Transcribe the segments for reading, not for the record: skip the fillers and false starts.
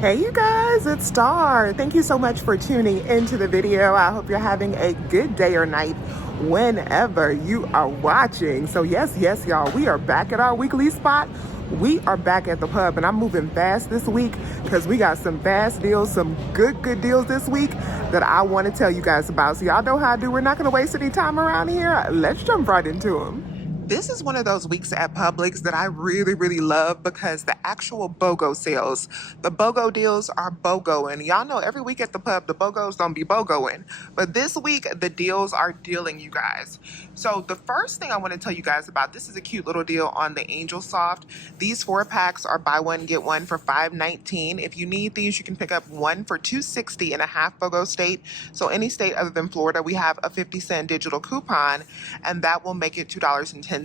Hey you guys, it's Star. Thank you so much for tuning into the video. I hope you're having a good day or night whenever you are watching. So yes, y'all, we are back at our weekly spot. We are back at the pub and I'm moving fast this week because we got some fast deals, some good deals this week that I want to tell you guys about. So y'all know how I do. We're not going to waste any time around here. Let's jump right into them. This is one of those weeks at Publix that I really love because the actual BOGO sales, the BOGO deals are BOGOing. Y'all know every week at the pub, the BOGOs don't be BOGOing. But this week, the deals are dealing, you guys. So the first thing I want to tell you guys about, this is a cute little deal on the Angel Soft. These 4-packs are buy one, get one for $5.19. If you need these, you can pick up one for $2.60 in a half BOGO state. So any state other than Florida, we have a 50-cent digital coupon, and that will make it $2.10.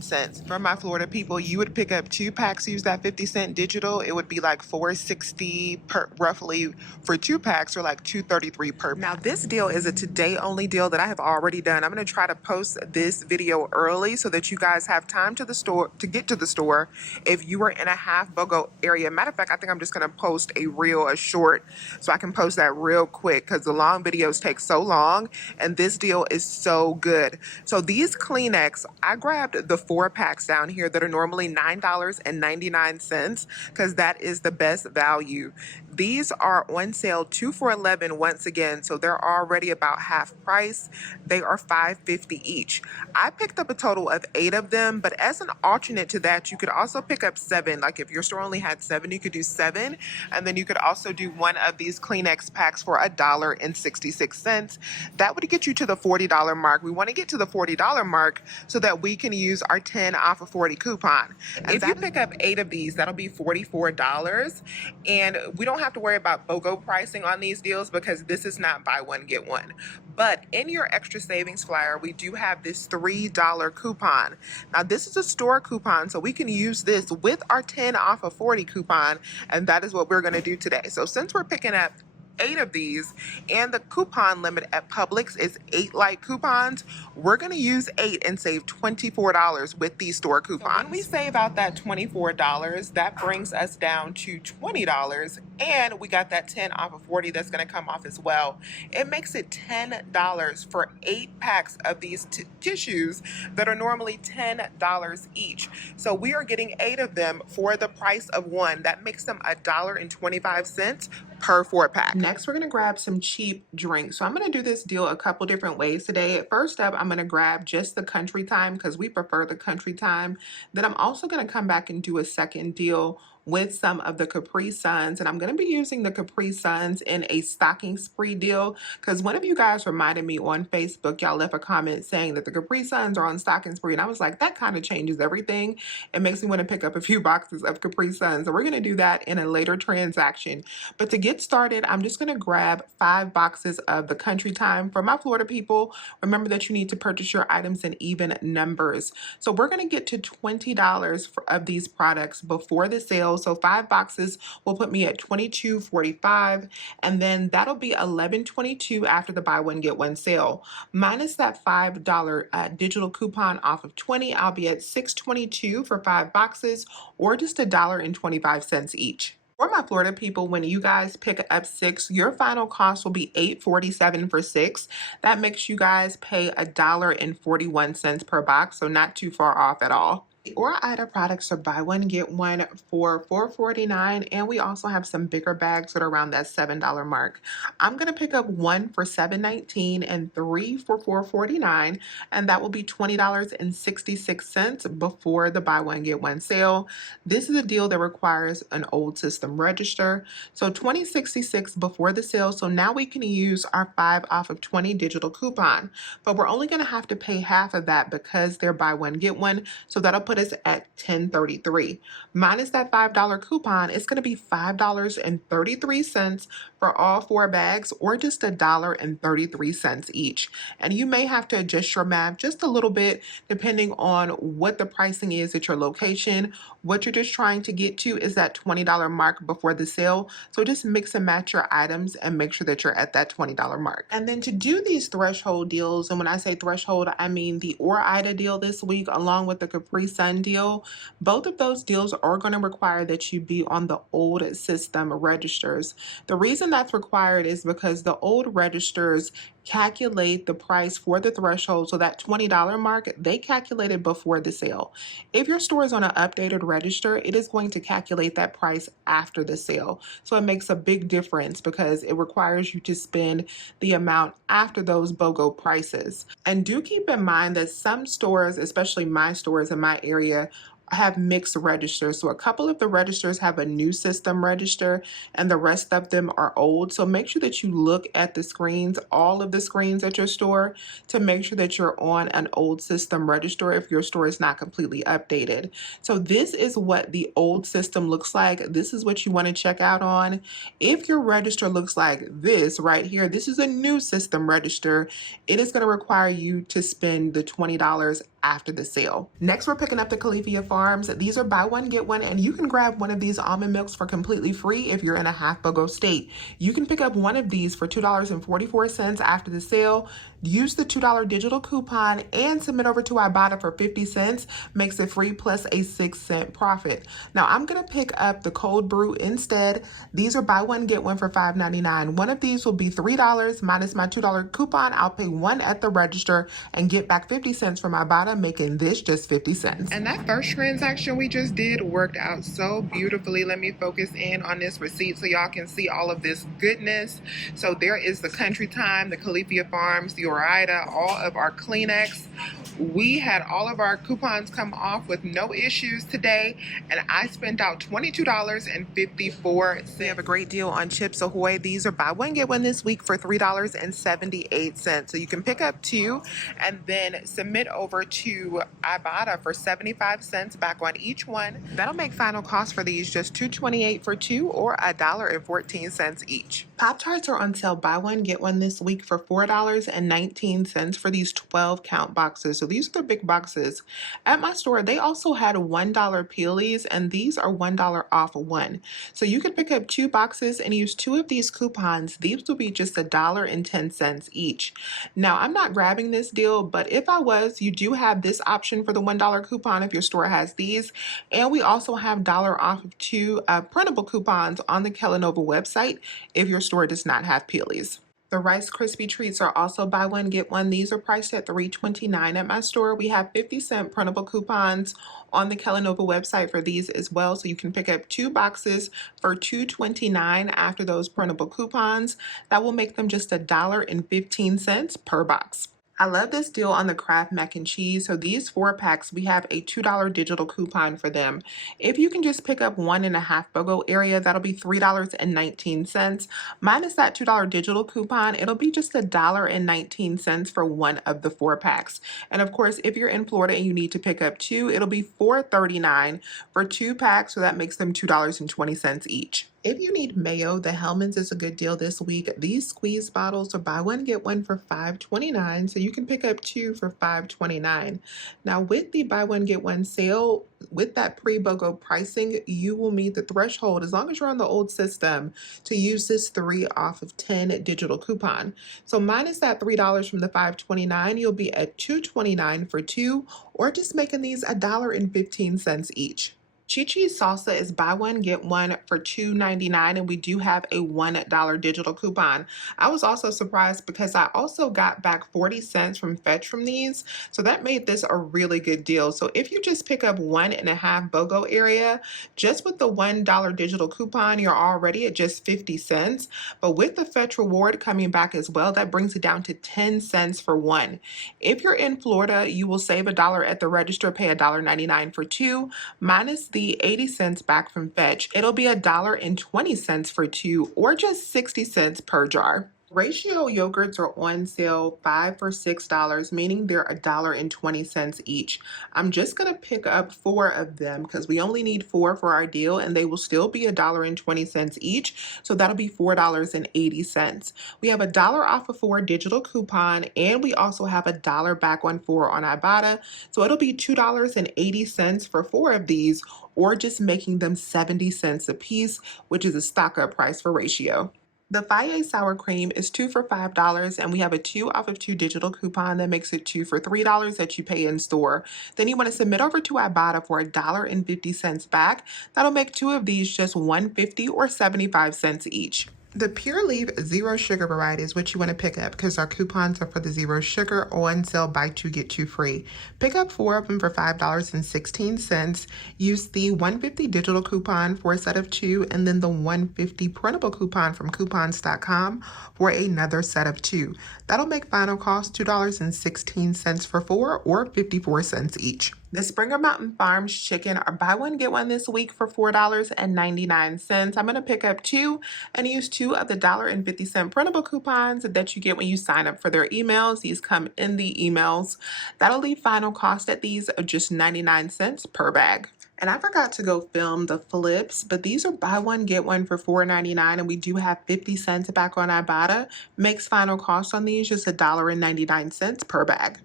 For my Florida people, you would pick up 2 packs, use that 50-cent digital. It would be like $4.60 per, roughly for 2 packs, or like $2.33 per pack. Now this deal is a today only deal that I have already done. I'm going to try to post this video early so that you guys have time to get to the store if you are in a half BOGO area. Matter of fact, I think I'm just going to post a short, so I can post that real quick because the long videos take so long and this deal is so good. So these Kleenex, I grabbed the 4 packs down here that are normally $9.99 because that is the best value. These are on sale 2 for $11 once again, so they're already about half price. They are $5.50 each. I picked up a total of 8 of them, but as an alternate to that, you could also pick up 7. Like if your store only had 7, you could do 7, and then you could also do one of these Kleenex packs for $1.66. That would get you to the $40 mark. We want to get to the $40 mark so that we can use our 10 off of 40 coupon. And if you pick up 8 of these, that'll be $44, and we don't have to worry about BOGO pricing on these deals because this is not buy one get one. But in your extra savings flyer, we do have this $3 coupon. Now this is a store coupon, so we can use this with our 10 off of 40 coupon, and that is what we're going to do today. So since we're picking up 8 of these, and the coupon limit at Publix is 8 light coupons, we're going to use 8 and save $24 with these store coupons. So when we save out that $24, that brings us down to $20, and we got that 10 off of 40 that's going to come off as well. It makes it $10 for 8 packs of these tissues that are normally $10 each. So we are getting 8 of them for the price of 1. That makes them $1.25 per 4-pack. Next, we're going to grab some cheap drinks. So I'm going to do this deal a couple different ways today. First up, I'm going to grab just the country time because we prefer the country time. Then I'm also going to come back and do a second deal with some of the Capri Suns, and I'm going to be using the Capri Suns in a stocking spree deal because one of you guys reminded me on Facebook, y'all left a comment saying that the Capri Suns are on stocking spree, and I was like, that kind of changes everything. It makes me want to pick up a few boxes of Capri Suns, so we're going to do that in a later transaction. But to get started, I'm just going to grab 5 boxes of the country time. For my Florida people, remember that you need to purchase your items in even numbers. So we're going to get to $20 of these products before the sale. So 5 boxes will put me at $22.45, and then that'll be $11.22 after the buy one get one sale. Minus that $5 digital coupon off of 20, I'll be at $6.22 for 5 boxes, or just $1.25 each. For my Florida people, when you guys pick up 6, your final cost will be $8.47 for 6. That makes you guys pay $1.41 per box, so not too far off at all. Or Ida products are buy one get one for $4.49, and we also have some bigger bags that are around that $7 mark. I'm going to pick up 1 for $7.19 and 3 for $4.49, and that will be $20.66 before the buy one get one sale. This is a deal that requires an old system register, so $20.66 before the sale. So now we can use our 5 off of 20 digital coupon, but we're only going to have to pay half of that because they're buy one get one, so that'll put us at $10.33. Minus that $5 coupon, it's going to be $5.33 for all 4 bags, or just $1.33 each. And you may have to adjust your math just a little bit depending on what the pricing is at your location. What you're just trying to get to is that $20 mark before the sale. So just mix and match your items and make sure that you're at that $20 mark. And then to do these threshold deals, and when I say threshold, I mean the Ida deal this week along with the Capri Sun Sun deal. Both of those deals are going to require that you be on the old system registers. The reason that's required is because the old registers calculate the price for the threshold, so that $20 mark, they calculated before the sale. If your store is on an updated register, it is going to calculate that price after the sale. So it makes a big difference because it requires you to spend the amount after those BOGO prices. And do keep in mind that some stores, especially my stores in my area, have mixed registers. So a couple of the registers have a new system register and the rest of them are old. So make sure that you look at the screens, all of the screens at your store, to make sure that you're on an old system register if your store is not completely updated. So this is what the old system looks like. This is what you want to check out on. If your register looks like this right here, this is a new system register. It is going to require you to spend the $20 after the sale. Next, we're picking up the Califia Farms. These are buy one, get one, and you can grab one of these almond milks for completely free if you're in a half BOGO state. You can pick up one of these for $2.44 after the sale. Use the $2 digital coupon and submit over to Ibotta for 50 cents. Makes it free plus a 6-cent profit. Now, I'm going to pick up the cold brew instead. These are buy one, get one for $5.99. One of these will be $3 minus my $2 coupon. I'll pay one at the register and get back 50 cents from Ibotta, making this just 50 cents. And that first transaction we just did worked out so beautifully. Let me focus in on this receipt so y'all can see all of this goodness. So there is the Country Time, the Califia Farms, the Ore-Ida, all of our Kleenex. We had all of our coupons come off with no issues today, and I spent out $22.54. We have a great deal on Chips Ahoy. These are buy one, get one this week for $3.78. So you can pick up two and then submit over to Ibotta for 75 cents back on each one. That'll make final cost for these just $2.28 for two or $1.14 each. Pop-Tarts are on sale buy one, get one this week for $4.19 for these 12 count boxes. So these are the big boxes. At my store, they also had $1 peelies, and these are $1 off one. So you could pick up two boxes and use two of these coupons. These will be just $1.10 each. Now, I'm not grabbing this deal, but if I was, you do have this option for the $1 coupon if your store has these. And we also have $1 off of two printable coupons on the Kellanova website if your store does not have peelies. The Rice Krispie treats are also buy one, get one. These are priced at $3.29 at my store. We have 50-cent printable coupons on the Kellanova website for these as well. So you can pick up two boxes for $2.29 after those printable coupons. That will make them just $1.15 per box. I love this deal on the Kraft mac and cheese. So these 4 packs, we have a $2 digital coupon for them. If you can just pick up 1.5 BOGO area, that'll be $3.19. Minus that $2 digital coupon, it'll be just $1.19 for one of the 4 packs. And of course, if you're in Florida and you need to pick up two, it'll be $4.39 for 2 packs. So that makes them $2.20 each. If you need mayo, the Hellmann's is a good deal this week. These squeeze bottles are buy one, get one for $5.29. So you can pick up two for $5.29. Now with the buy one, get one sale, with that pre-BOGO pricing, you will meet the threshold, as long as you're on the old system, to use this 3 off of 10 digital coupon. So minus that $3 from the $5.29, you'll be at $2.29 for two, or just making these $1.15 each. Chi-Chi's salsa is buy one, get one for $2.99, and we do have a $1 digital coupon. I was also surprised because I also got back 40 cents from Fetch from these, so that made this a really good deal. So if you just pick up 1.5 BOGO area, just with the $1 digital coupon, you're already at just 50 cents. But with the Fetch reward coming back as well, that brings it down to 10 cents for one. If you're in Florida, you will save $1 at the register, pay $1.99 for two, minus the 80 cents back from Fetch. It'll be $1.20 for two, or just 60 cents per jar. Ratio yogurts are on sale 5 for $6, meaning they're $1.20 each. I'm just going to pick up 4 of them because we only need 4 for our deal, and they will still be $1.20 each. So that'll be $4.80. We have $1 off of 4 digital coupon, and we also have $1 back on 4 on Ibotta. So it'll be $2.80 for 4 of these, or just making them 70 cents a piece, which is a stock up price for Ratio. The Faye sour cream is 2 for $5, and we have a 2 off of 2 digital coupon that makes it 2 for $3 that you pay in store. Then you want to submit over to Ibotta for $1.50 back. That'll make 2 of these just $1.50 or 75 cents each. The Pure Leaf Zero Sugar variety is what you want to pick up because our coupons are for the zero sugar on sale, buy 2 get 2 free. Pick up 4 of them for $5.16. Use the $1.50 digital coupon for a set of 2 and then the $1.50 printable coupon from coupons.com for another set of 2. That'll make final cost $2.16 for 4 or 54 cents each. The Springer Mountain Farms chicken are buy one, get one this week for $4.99. I'm going to pick up 2 and use 2 of the $1.50 printable coupons that you get when you sign up for their emails. These come in the emails. That'll leave final cost at these of just 99 cents per bag. And I forgot to go film the flips, but these are buy one, get one for $4.99, and we do have 50 cents back on Ibotta. Makes final cost on these just $1.99 per bag.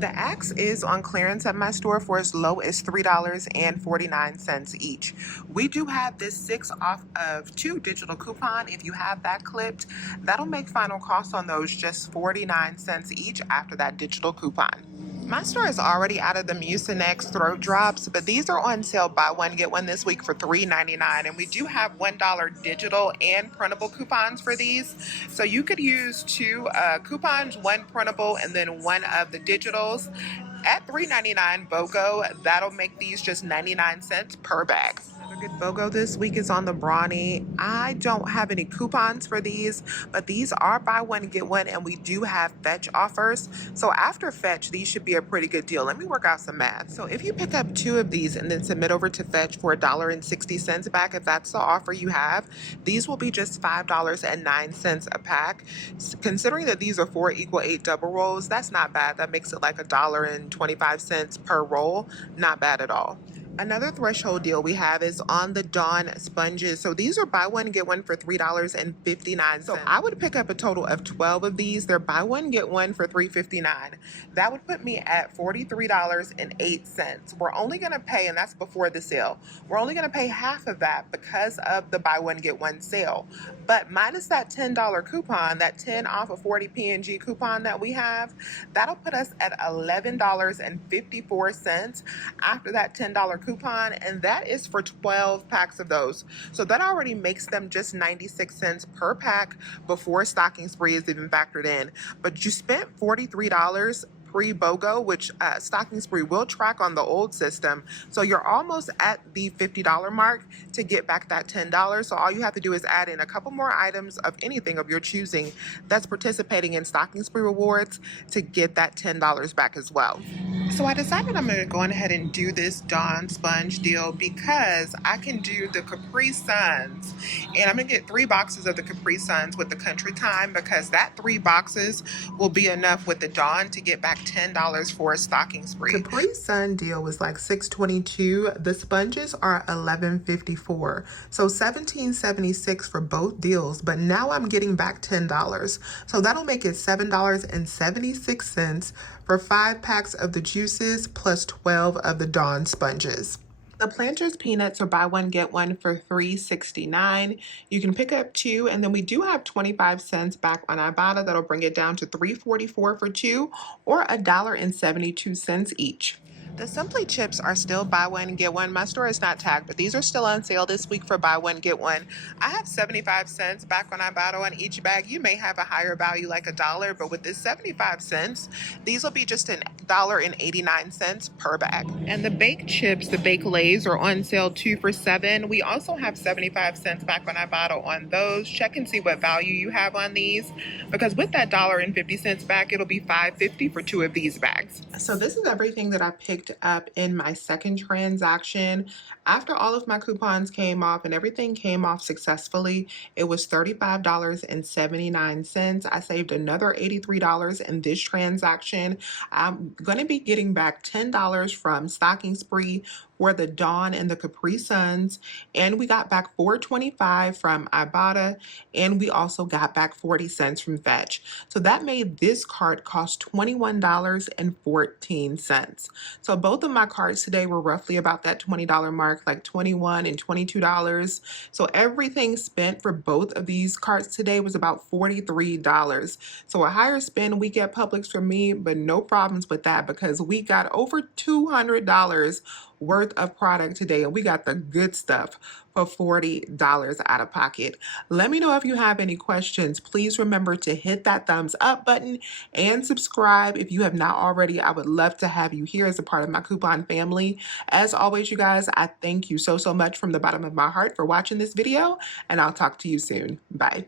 The Axe is on clearance at my store for as low as $3.49 each. We do have this 6 off of 2 digital coupon. If you have that clipped, that'll make final cost on those just 49 cents each after that digital coupon. My store is already out of the Mucinex throat drops, but these are on sale buy one, get one this week for $3.99. And we do have $1 digital and printable coupons for these. So you could use 2 coupons, 1 printable, and then 1 of the digitals at $3.99 BOGO. That'll make these just 99 cents per bag. Another good BOGO this week is on the Brawny. I don't have any coupons for these, but these are buy one, get one, and we do have fetch offers. So after fetch, these should be a pretty good deal. Let me work out some math. So if you pick up 2 of these and then submit over to fetch for $1.60 back, if that's the offer you have, these will be just $5.09 a pack. Considering that these are 4 equal 8 double rolls, that's not bad. That makes it like $1.25 per roll. Not bad at all. Another threshold deal we have is on the Dawn sponges. So these are buy one, get one for $3.59. So I would pick up a total of 12 of these. They're buy one, get one for $3.59. That would put me at $43.08. We're only going to pay, and that's before the sale, we're only going to pay half of that because of the buy one, get one sale. But minus that $10 coupon, that 10 off of 40 P&G coupon that we have, that'll put us at $11.54 after that $10 coupon, and that is for 12 packs of those. So that already makes them just 96 cents per pack before stocking spree is even factored in. But you spent $43 pre-BOGO, which stocking spree will track on the old system. So you're almost at the $50 mark to get back that $10. So all you have to do is add in a couple more items of anything of your choosing that's participating in stocking spree rewards to get that $10 back as well. So I decided I'm going to go ahead and do this Dawn sponge deal because I can do the Capri Suns, and I'm going to get 3 boxes of the Capri Suns with the Country Time because that 3 boxes will be enough with the Dawn to get back $10 for a stocking spree. Capri Sun deal was like $6.22. The sponges are $11.54, so $17.76 for both deals. But now I'm getting back $10, so that'll make it $7.76 for 5 packs of the juices plus 12 of the Dawn sponges. The Planters peanuts are buy one, get one for $3.69. You can pick up 2, and then we do have 25 cents back on Ibotta. That'll bring it down to $3.44 for 2 or $1.72 each. The Simply chips are still buy one, get one. My store is not tagged, but these are still on sale this week for buy one, get one. I have 75 cents back on Ibotta on each bag. You may have a higher value like $1, but with this 75 cents, these will be just $1.89 per bag. And the baked chips, the baked Lays, are on sale 2 for $7. We also have 75 cents back on Ibotta on those. Check and see what value you have on these, because with that $1.50 back, it'll be $5.50 for 2 of these bags. So this is everything that I picked up in my second transaction. After all of my coupons came off and everything came off successfully, it was $35.79. I saved another $83 in this transaction. I'm going to be getting back $10 from stocking spree for the Dawn and the Capri Suns, and we got back $4.25 from Ibotta, and we also got back 40 cents from Fetch. So that made this cart cost $21.14. So both of my carts today were roughly about that $20 mark, like $21 and $22. So everything spent for both of these carts today was about $43. So a higher spend week at Publix for me, but no problems with that because we got over $200 worth of product today, and we got the good stuff for $40 out of pocket. Let me know if you have any questions. Please remember to hit that thumbs up button and subscribe if you have not already. I would love to have you here as a part of my coupon family. As always, you guys, I thank you so much from the bottom of my heart for watching this video, and I'll talk to you soon. Bye.